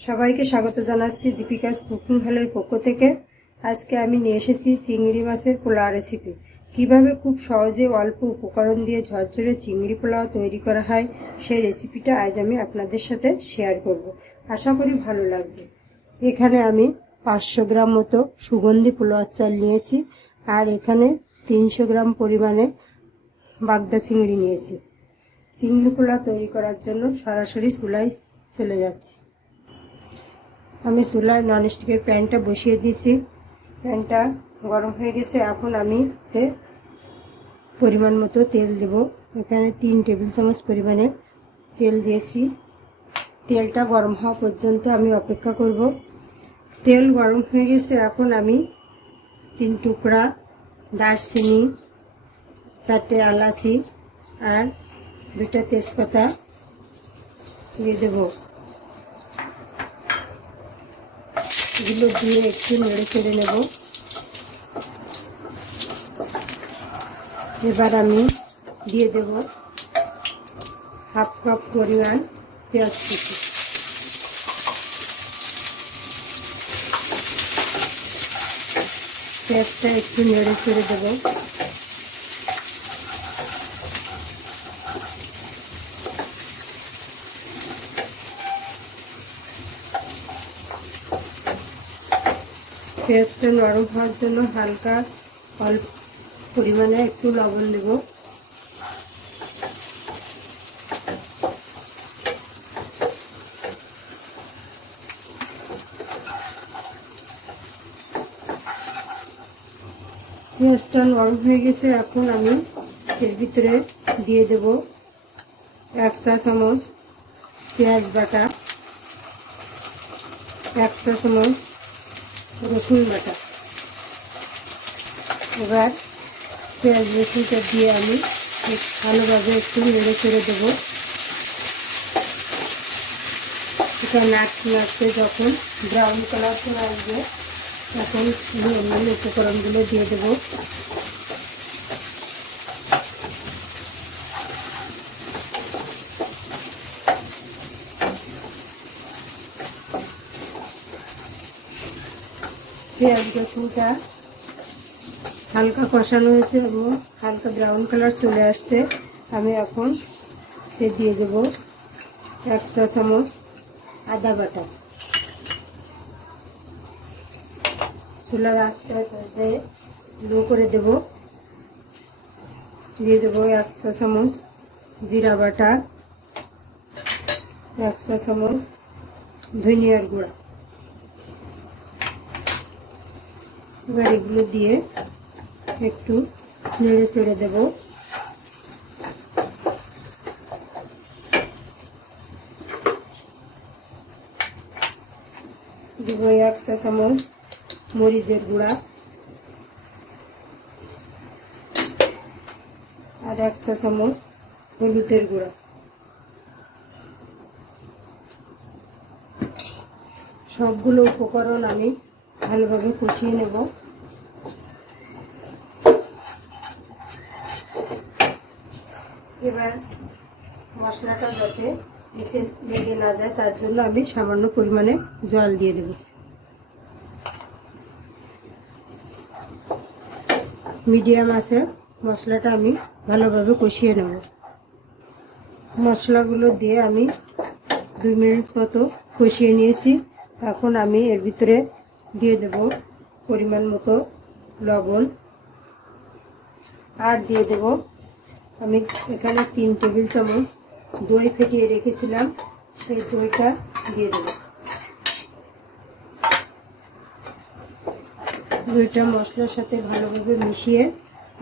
সবাইকে স্বাগত জানাচ্ছি দীপিকাস কুকিং হলের পক্ষ থেকে। আজকে আমি নিয়ে এসেছি চিংড়ি মাছের পোলাও রেসিপি কীভাবে খুব সহজে অল্প উপকরণ দিয়ে ঝরঝরে চিংড়ি পোলাও তৈরি করা হয়, সেই রেসিপিটা আজ আমি আপনাদের সাথে শেয়ার করব। আশা করি ভালো লাগবে। এখানে আমি পাঁচশো গ্রাম মতো সুগন্ধি পোলাওয়ার চাল নিয়েছি আর এখানে তিনশো গ্রাম পরিমাণে বাগদা চিংড়ি নিয়েছি। চিংড়ি পোলাও তৈরি করার জন্য সরাসরি চুলায় চলে যাচ্ছি। আমি চুলায় ননস্টিকের প্যানটা বসিয়ে দিয়েছি। প্যানটা গরম হয়ে গেছে, এখন আমি তে পরিমাণ মতো তেল দেব। এখানে তিন টেবিল চামচ পরিমাণে তেল দিয়েছি। তেলটা গরম হওয়া পর্যন্ত আমি অপেক্ষা করব। তেল গরম হয়ে গেছে, এখন আমি তিন টুকরা দারচিনি, চারটে এলাচি আর দুটা তেজপাতা দিয়ে দেবো। এগুলো দিয়ে একটু নেড়ে চেড়ে নেব। এবার আমি দিয়ে দেব হাফ কাপ পরিমাণ পেঁয়াজ কুচি। পেঁয়াজটা একটু নেড়ে চেড়ে দেবো। পেঁয়াজটা নরম হওয়ার জন্য হালকা অল্প পরিমাণে একটু লবণ দেব। পেঁয়াজটা নরম হয়ে গেছে, এখন আমি এর ভিতরে দিয়ে দেব এক চা চামচ পেঁয়াজ বাটা, এক চা চামচ রসুন বাটা এবার পেঁয়াজ রসুনটা দিয়ে আমি ভালোভাবে একটু নেড়ে চেড়ে দেবো। এটা নাড়তে নাচতে যখন ব্রাউন কালার করে আসবে, তখন উপকরণগুলো দিয়ে দেবো। পেঁয়াজ রসুনটা হালকা কষানো হয়েছে এবং হালকা ব্রাউন কালার চলে আসছে। আমি এখন দিয়ে দেব এক চা চামচ আদা বাটা। চুলার আস্তে আস্তে লো করে দেব, দিয়ে দেবো এক চা চামচ জিরা বাটা, এক চা চামচ ধনিয়ার গুঁড়া। এবার এগুলো দিয়ে একটু নেড়ে চেড়ে দেব। দেব এক চা চামচ মরিচের গুঁড়া, আর এক চা চামচ হলুদের গুঁড়া। সবগুলো উপকরণ আমি ভালোভাবে কষিয়ে নেব। এবার মশলাটা যাতে এসে লেগে না যায়, তার জন্য আমি সামান্য পরিমাণে জল দিয়ে দেব। মিডিয়াম আছে, মশলাটা আমি ভালোভাবে কষিয়ে নেব। মশলাগুলো দিয়ে আমি দুই মিনিট মতো কষিয়ে নিয়েছি। এখন আমি এর ভিতরে দিয়ে দেব পরিমাণ মতো লবণ। আর দিয়ে দেব আমি এখানে তিন টেবিল চামচ দই ফেটিয়ে রেখেছিলাম, সেই দইটা দিয়ে দেব। দইটা মশলার সাথে ভালোভাবে মিশিয়ে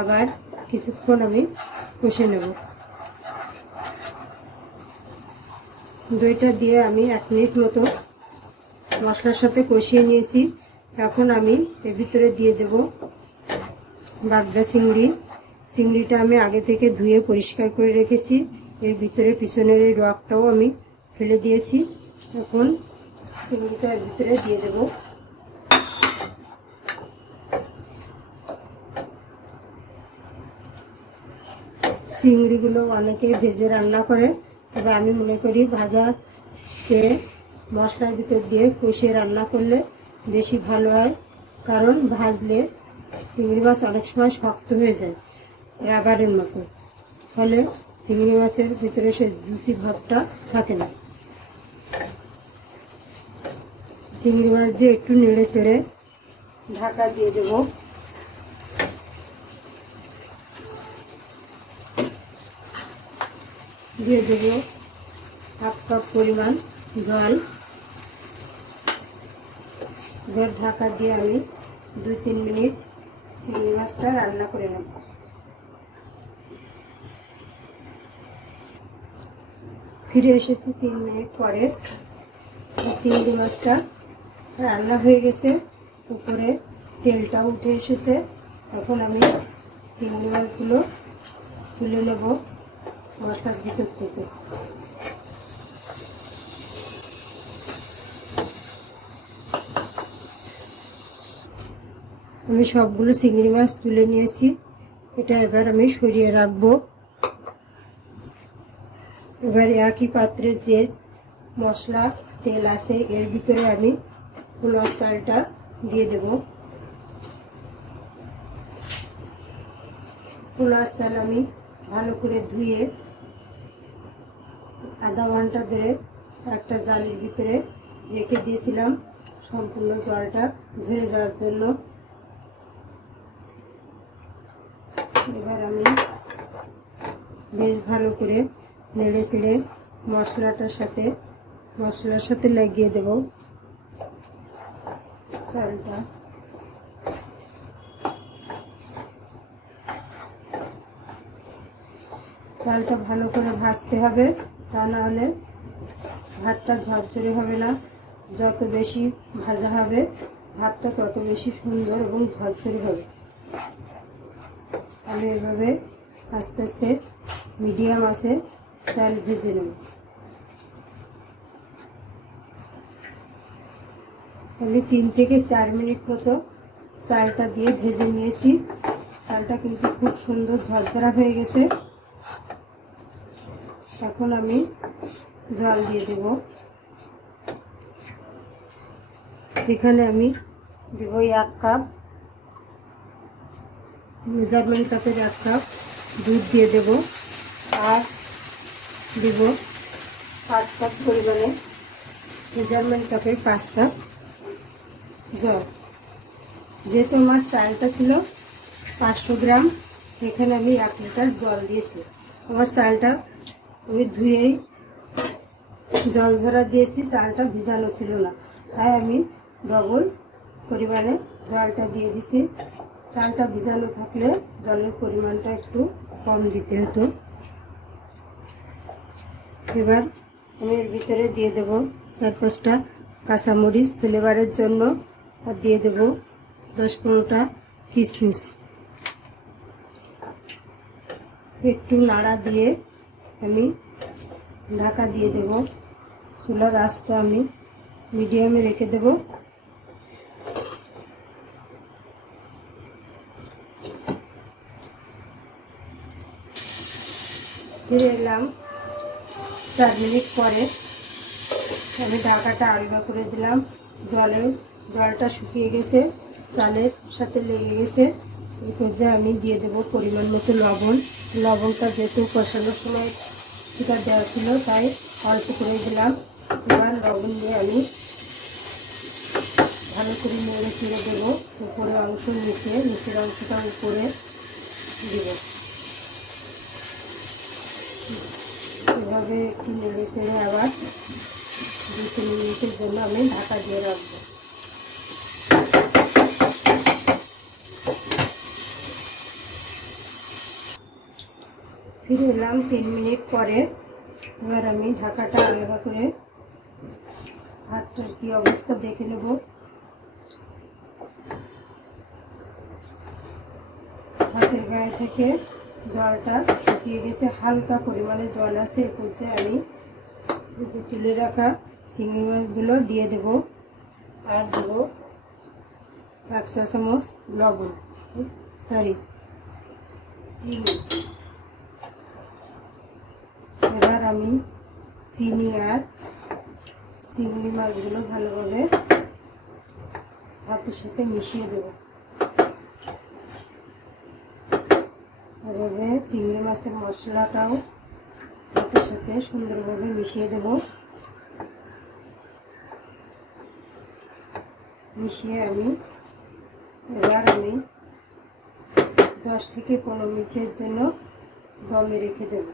আবার কিছুক্ষণ আমি কষে নেব। দইটা দিয়ে আমি এক মিনিট মতো মশলার সাথে কষিয়ে নিয়েছি। এখন আমি এর ভিতরে দিয়ে দেব বাগদা চিংড়ি। চিংড়িটা আমি আগে থেকে ধুয়ে পরিষ্কার করে রেখেছি। এর ভিতরে পিছনের এই রকটাও আমি ফেলে দিয়েছি। এখন চিংড়িটা এর ভিতরে দিয়ে দেব। চিংড়িগুলো অনেকে ভেজে রান্না করে, তবে আমি মনে করি ভাজা ভাজাতে মশলার ভিতর দিয়ে কষিয়ে রান্না করলে বেশি ভালো হয়, কারণ ভাজলে চিংড়ি মাছ অনেক সময় শক্ত হয়ে যায়, রাবারের মতো। ফলে চিংড়ি মাছের ভিতরে সে জুসি ভাবটা থাকে না। চিংড়ি মাছ দিয়ে একটু নেড়ে চেড়ে ঢাকা দিয়ে দেবো। দিয়ে দেবো হাফ কাপ পরিমাণ জল। এবার ঢাকা দিয়ে আমি দুই তিন মিনিট চিংড়ি মাছটা রান্না করে নেব। ফিরে এসেছি তিন মিনিট পরে। চিংড়ি মাছটা রান্না হয়ে গেছে। উপরে তেলটা উঠে এসেছে। এখন আমি চিংড়ি মাছগুলো তুলে নেব মশলার ভিতর থেকে। আমি সবগুলো চিংড়ি মাছ তুলে নিয়েছি। এটা এবার আমি সরিয়ে রাখব। এবার একই পাত্রে যে মশলা, তেল আছে, এর ভিতরে আমি পোলার চালটা দিয়ে দেব। পোলার চাল আমি ভালো করে ধুয়ে আধা ঘণ্টা ধরে একটা জালের ভিতরে রেখে দিয়েছিলাম। সম্পূর্ণ জলটা ঝরে যাওয়ার জন্য। এবার আমি বেশ ভালো করে নেড়ে চেড়ে মশলাটার সাথে, মশলার সাথে লাগিয়ে দেব। চালটা। চালটা ভালো করে ভাজতে হবে, তা না হলে ভাতটা ঝরঝরে হবে না। যত বেশি ভাজা হবে, ভাতটা তত বেশি সুন্দর এবং ঝরঝরে হবে। আমি এভাবে আস্তে আস্তে মিডিয়াম আছে, চাল ভেজে নেব। আমি তিন থেকে চার মিনিট মতো চালটা দিয়ে ভেজে নিয়েছি। চালটা কিন্তু খুব সুন্দর ঝরঝরা হয়ে গেছে। এখন আমি জল দিয়ে দেব। এখানে আমি দেব এক কাপ মেজারমেন্ট কাপের এক কাপ দুধ দিয়ে দেব, আর দেব পাঁচ কাপ পরিমাণে মেজারমেন্ট কাপের পাঁচ কাপ জল। যেহেতু আমার চালটা ছিল পাঁচশো গ্রাম, এখানে আমি এক লিটার জল দিয়েছি। আমার চালটা আমি ধুয়েই জল ঝরা দিয়েছি, চালটা ভিজানো ছিল না। তাই আমি ডবল পরিমাণে জলটা দিয়ে দিছি চালটা ভিজানো থাকলে জলের পরিমাণটা একটু কম দিতে হতো। এবার আমি এর ভিতরে দিয়ে দেবো চার পাঁচটা কাঁচামরিচ ফ্লেভারের জন্য আর দিয়ে দেবো দশ পনেরোটা কিশমিশ। একটু নাড়া দিয়ে আমি ঢাকা দিয়ে দেব। চুলার আঁচটা আমি মিডিয়ামে রেখে দেব। ফিরে এলাম। চার মিনিট পরে আমি ঢাকাটা আলগা করে দিলাম। জলে জলটা শুকিয়ে গেছে, চালের সাথে লেগে গেছে। এই পর্যায়ে আমি দিয়ে দেব পরিমাণ মতো লবণ। লবণটা যেহেতু কষানোর সময় শিকার দেওয়া ছিল, তাই অল্প করে দিলাম। এবার লবণ দিয়ে আমি ভালো করে নেড়ে ছেড়ে দেবো। উপরে অংশ নিচে, নিচের অংশটা উপরে দেব। এভাবে একটু নেড়ে ছেড়ে আবার দু, তিন মিনিটের জন্য আমি ঢাকা দিয়ে রাখব। ফিরে এলাম তিন মিনিট পরে। এবার আমি ঢাকাটা আলাদা করে ভাতটার কি অবস্থা দেখে নেব। ভাতের গায়ে থেকে জলটা শুকিয়ে গেছে হালকা পরিমাণে জল আছে এ পর্যায়ে আমি তুলে রাখা চিংড়ি মাছগুলো দিয়ে দেব আর দেবো এক চা চামচ লবণ, সরি, চিনি। এবার আমি চিনি আর চিংড়ি মাছগুলো ভালোভাবে ভাতের সাথে মিশিয়ে দেব। এভাবে চিংড়ি মাছের মশলাটাও ভাতের সাথে সুন্দরভাবে মিশিয়ে দেব। মিশিয়ে আমি, এবার আমি দশ থেকে পনেরো মিনিটের জন্য দমে রেখে দেব।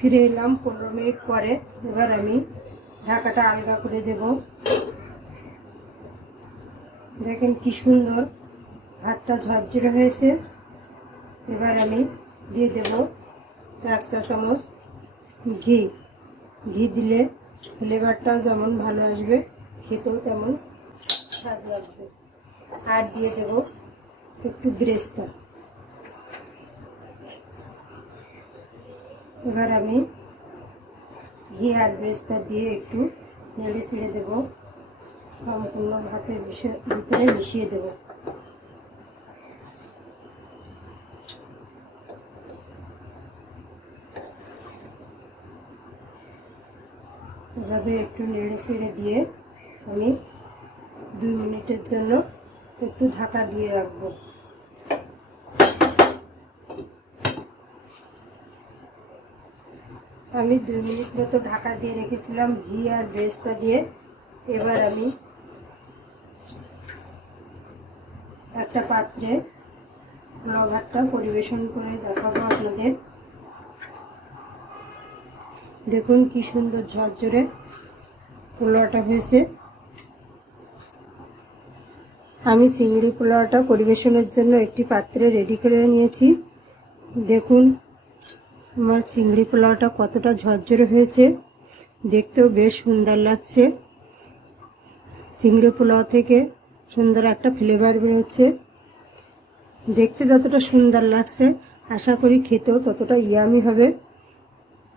ফিরে এলাম। পনেরো মিনিট পরে এবার আমি ঢাকাটা আলগা করে দেব। দেখেন কি সুন্দর ভাতটা ঝরঝরে হয়েছে। এবার আমি দিয়ে দেব এক চা চামচ ঘি। ঘি দিলে ফ্লেভারটা যেমন ভালো আসবে, খেতেও তেমন স্বাদ লাগবে। আর দিয়ে দেব একটু ব্রেস্তা। এবার আমি ঘি আর ব্রেস্তা দিয়ে একটু নেড়ে ছেড়ে দেবো। সম্পূর্ণ ভাতের ভিতরে মিশিয়ে দেবো। এভাবে একটু নেড়ে ছেড়ে দিয়ে আমি দুই মিনিটের জন্য একটু ঢাকা দিয়ে রাখব। আমি দুই মিনিট মতো ঢাকা দিয়ে রেখেছিলাম ঘি আর বেরেস্তা দিয়ে। এবার আমি একটা পাত্রে পোলাও ভাতটা পরিবেশন করে দেখাবো আপনাদের। দেখুন কি সুন্দর ঝরঝরে পোলাওটা হয়েছে। আমি চিংড়ি পোলাওটা পরিবেশনের জন্য একটি পাত্রে রেডি করে নিয়েছি। দেখুন আমার চিংড়ি পোলাওটা কতটা ঝরঝরে হয়েছে, দেখতেও বেশ সুন্দর লাগছে। চিংড়ি পোলাও থেকে সুন্দর একটা ফ্লেভার বেরোচ্ছে। দেখতে যতটা সুন্দর লাগছে, আশা করি খেতেও ততটা ইয়ামি হবে।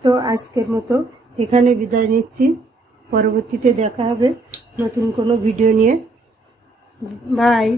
তো আজকের মতো এখানে বিদায় নিচ্ছি। পরবর্তীতে দেখা হবে নতুন কোনো ভিডিও নিয়ে। বাই